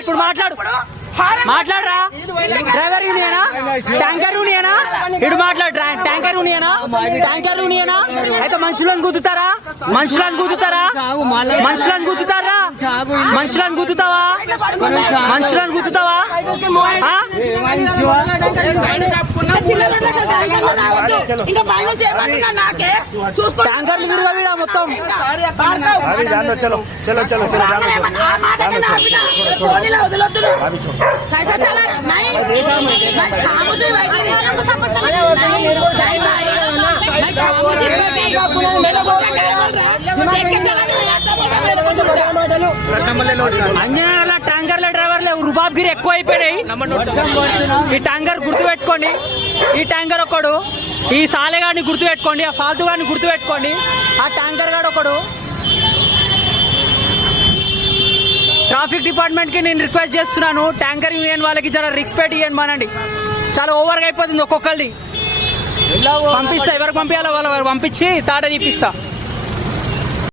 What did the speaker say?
ఇప్పుడు మాట్లాడరా driver యూనియనా tanker యూనియనా ఇటు మాట్లాడు ట్యాంకర్ యూనియనా అయితే మనుషులను గుద్దుతారా మనుషులను గుద్దుతావా ట్యాంకర్లు విడుగా మొత్తం कैसा चला नहीं खामोशी बैठी అంజనాల ట్యాంకర్ల డ్రైవర్లు రుబాబ్గిరి ఎక్కువ అయిపోయినాయి. ఈ ట్యాంకర్ గుర్తుపెట్టుకోండి, ఈ ట్యాంకర్ ఒకడు, ఈ సాలెగాడిని గుర్తుపెట్టుకోండి, ఆ ఫాల్తు గాడిని గుర్తుపెట్టుకోండి, ఆ ట్యాంకర్ గాడు ఒకడు. ట్రాఫిక్ డిపార్ట్మెంట్ కి నేను రిక్వెస్ట్ చేస్తున్నాను, ట్యాంకర్ యూనియన్ వాళ్ళకి జర రెస్పెక్ట్ ఇవ్వండి మానండి. చాలా ఓవర్గా అయిపోతుంది ఒక్కొక్కరిది. పంపిస్తా, ఎవరికి పంపించాలో వాళ్ళు పంపించి తాట తీపిస్తా.